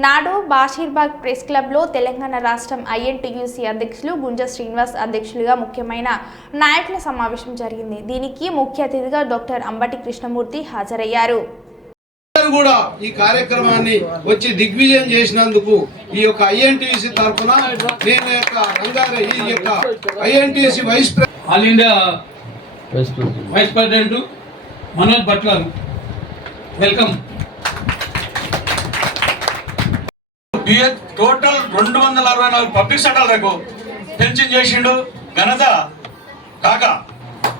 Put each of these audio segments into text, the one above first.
నాడు బాషీర్బాగ్ ప్రెస్ క్లబ్లో తెలంగాణ రాష్ట్రం ఐఎన్టీయూసీ అధ్యక్షులు గుంజ శ్రీనివాస్ అధ్యక్షులుగా ముఖ్యమైన నాయకుల సమావేశం జరిగింది. దీనికి ముఖ్య అతిథిగా డాక్టర్ అంబటి కృష్ణమూర్తి హాజరయ్యారు. అందరూ కూడా ఈ కార్యక్రమాన్ని వచ్చి దిగ్విజయం చేసినందుకు ఈ యొక్క ఐఎన్టీసీ తరఫున నేను యొక్క రంగారె ఈ యొక్క INTC vice all India vice president Manoj Butler welcome. BEd total రెండు వందల అరవై నాలుగు పబ్లిక్ సెక్టార్లకు పెన్షన్ చేసిండు ఘనత కాక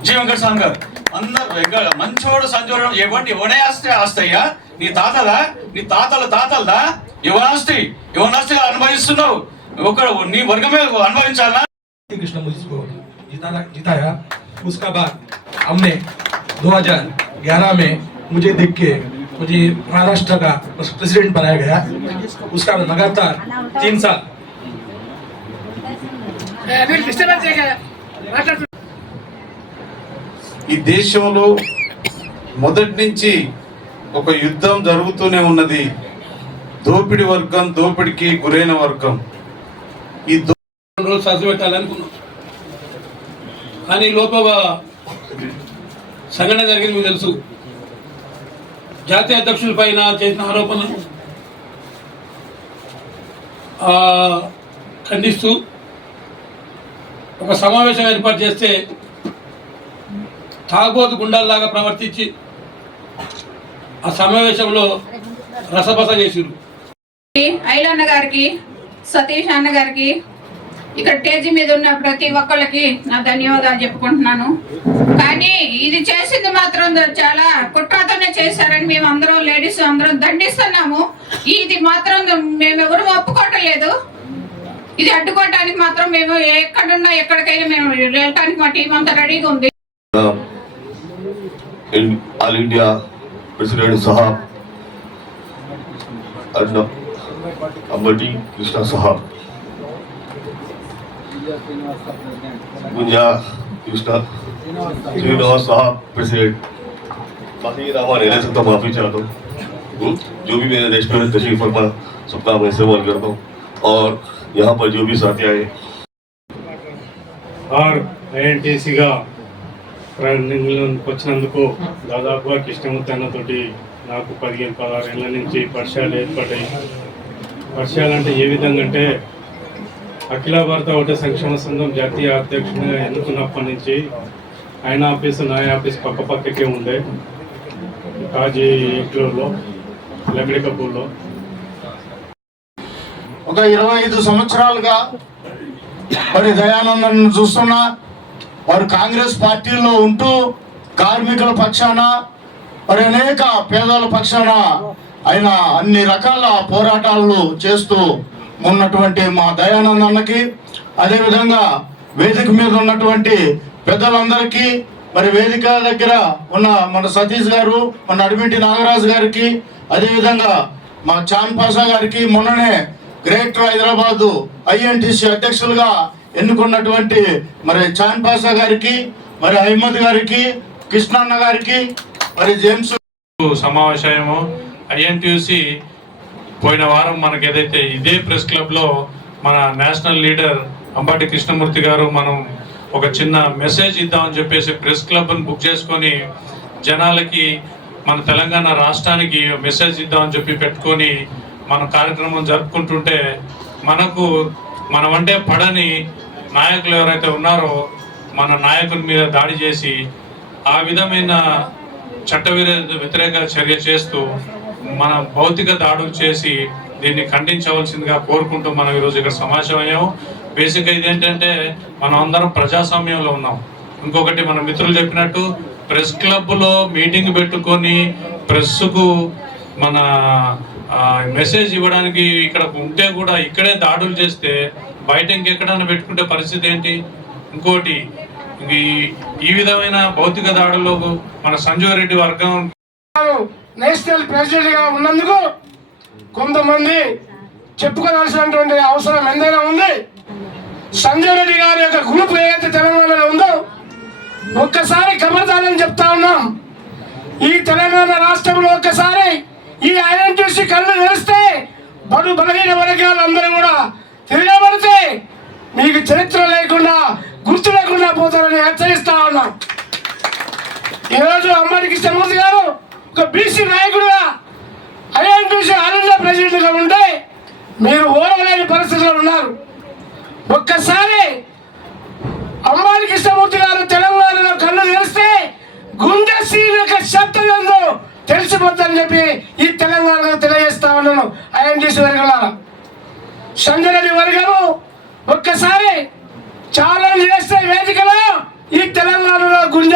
జీవంకర్ స్వామి గారు అందరు వెంక- మంచోడు సంచోడు ఎవరిని ఎవనే ఆస్తి ఆస్తయ్యా నీ తాతదా నీ తాతల తాతలదా యువనాస్తి యువనాస్తిగా అనుభవిస్తున్నావు ఒక నీ వర్గమే అనుభవించాలా कृष्ण मुझे को जिताना जिताया उसका बाद हमने 2011 में मुझे देख के मुझे महाराष्ट्र का प्रेसिडेंट बनाया गया उसका लगातार तीन साल ఈ దేశంలో మొదటి నుంచి ఒక యుద్ధం జరుగుతూనే ఉన్నది దోపిడి వర్గం దోపిడికి గురైన వర్గం ఈ దో- రెండు రోజులు సర్ది పెట్టాలనుకున్నాం కానీ ఈ లోపల సంఘటన జరిగింది మీకు తెలుసు జాతీయ అధ్యక్షుల పైన చేసిన ఆరోపణలు ఖండిస్తూ ఒక సమావేశం ఏర్పాటు చేస్తే తాగోతు గుండాల్లాగా ప్రవర్తించి ఆ సమావేశంలో రసబస చేసిరు ఐలన్న గారికి సతీష్ అన్న గారికి ఇక్కడ స్టేజీ మీద ఉన్న ప్రతి ఒక్కళ్ళకి నా ధన్యవాదాలు చెప్పుకుంటున్నాను. కానీ ఇది చేసింది మాత్రం చాలా కుట్రతోనే చేశారని మేము అందరం లేడీస్ అందరం దండిస్తున్నాము. ఇది మాత్రం మేమెవరూ ఒప్పుకోవట్లేదు. ఇది అడ్డుకోవటానికి మాత్రం మేము ఎక్కడున్నా ఎక్కడికైనా మేము వెళ్ళటానికి మా టీం అంతా రెడీగా ఉంది. ఆల్ ఇండియా ప్రెసిడెంట్ సహా అండ్ కృష్ణ సహా కృష్ణ శ్రీనివాస్ సహా ప్రెసిడెంట్ बाकी नामा नहीं ले सकता माफी चाहता हूँ हम्म, जो भी मेरे देश में तशरीफ फरमा सबका मैं इस्तेमाल करता हूँ और यहाँ पर जो भी साथी आए ఆర్ ఐఎన్టీసీగా ప్రారంభంలోకి వచ్చినందుకు దాదాపుగా కృష్ణమూర్తి అన్నతోటి నాకు పదిహేను పదహారు ఏళ్ళ నుంచి పరిచయాలు ఏర్పడ్డాయి పరిచయాలు అంటే ఏ విధంగా అంటే అఖిల భారత ఒకటే సంక్షేమ సంఘం జాతీయ అధ్యక్షునిగా ఎన్నుకున్నప్పటి నుంచి ఆయన ఆఫీసు నా ఆఫీస్ పక్క పక్కకే ఉండే కాజీ ఫ్లోర్లో లగడి ఒక ఇరవై ఐదు సంవత్సరాలుగా మరి దయానందన్ చూస్తున్నా వారు కాంగ్రెస్ పార్టీలో ఉంటూ కార్మికుల పక్షాన మరి అనేక పేదల పక్షాన ఆయన అన్ని రకాల పోరాటాలు చేస్తూ ఉన్నటువంటి మా దయానంద్ అన్నకి అదేవిధంగా వేదిక మీద ఉన్నటువంటి పెద్దలందరికీ మరి వేదిక దగ్గర ఉన్న మన సతీష్ గారు మన అడిమిటి నాగరాజు గారికి అదేవిధంగా మా చాన్ పాషా గారికి మొన్ననే గ్రేటర్ హైదరాబాద్ ఐఎన్టీసీ అధ్యక్షులుగా ఎన్నుకున్నటువంటి మరి చాన్ పాషా గారికి మరి అహ్మద్ గారికి కృష్ణన్న గారికి మరి జేమ్స్ సమావేశము. ఐఎన్టీయూసి పోయిన వారం మనకి ఏదైతే ఇదే ప్రెస్ క్లబ్లో మన నేషనల్ లీడర్ అంబాటి కృష్ణమూర్తి గారు మనం ఒక చిన్న మెసేజ్ ఇద్దామని చెప్పేసి ప్రెస్ క్లబ్ని బుక్ చేసుకొని జనాలకి మన తెలంగాణ రాష్ట్రానికి మెసేజ్ ఇద్దామని చెప్పి పెట్టుకొని మన కార్యక్రమం జరుపుకుంటుంటే మనకు మనమంటే పడని నాయకులు ఎవరైతే ఉన్నారో మన నాయకుల మీద దాడి చేసి ఆ విధమైన చట్ట వ్యతిరేక చర్య చేస్తూ మన భౌతిక దాడులు చేసి దీన్ని ఖండించవలసిందిగా కోరుకుంటూ మనం ఈరోజు ఇక్కడ సమావేశం అయ్యాము బేసిక్గా ఇదేంటంటే మనం అందరం ప్రజాస్వామ్యంలో ఉన్నాం. ఇంకొకటి మన మిత్రులు చెప్పినట్టు ప్రెస్ క్లబ్లో మీటింగ్ పెట్టుకొని ప్రెస్కు మన మెసేజ్ ఇవ్వడానికి ఇక్కడ ఉంటే కూడా ఇక్కడే దాడులు చేస్తే బయట ఇంకెక్కడన్నా పెట్టుకుంటే పరిస్థితి ఏంటి? ఇంకోటి ఈ ఈ విధమైన భౌతిక దాడుల్లో మన సంజీవ్ రెడ్డి వర్గం నేషనల్ ప్రెసిడెంట్గా ఉన్నందుకు కొంతమంది చెప్పుకోవాల్సినటువంటి అవసరం ఎంతైనా ఉంది. సంజయ్ రెడ్డి గారి యొక్క గ్రూప్ ఏదైతే తెలంగాణలో ఉందో ఒక్కసారి ఖబర్దారని చెప్తా ఉన్నాం. ఈ తెలంగాణ రాష్ట్రంలో ఒక్కసారి ఈ ఐఎన్టీసీ కళ్ళు తెరిస్తే బడు బలహీన వర్గాలు అందరూ కూడా తిరగబడితే మీకు చరిత్ర లేకుండా గుర్తు లేకుండా పోతారని హెచ్చరిస్తా ఉన్నాం. ఈరోజు అమ్మడి కృష్ణమూర్తి గారు ఒక బీసీ నాయకుడుగా ఐఎన్టీసీ ఆనంద ప్రెసిడెంట్గా ఉంటే మీరు ఓడలేని పరిస్థితిలో ఉన్నారు. ఒక్కసారి అమ్మాయి కృష్ణమూర్తి గారు తెలంగాణలో కన్ను తెలిస్తే గుండె సీలక శబ్దంలో తెలిసిపోద్దని చెప్పి ఈ తెలంగాణలో తెలియజేస్తా ఉన్నాను. ఐఎన్టీసీ వర్గాల సంజరెడ్డి వర్గము ఒక్కసారి ఛాలెంజ్ చేస్తే వేదికలో ఈ తెలంగాణలో గుండె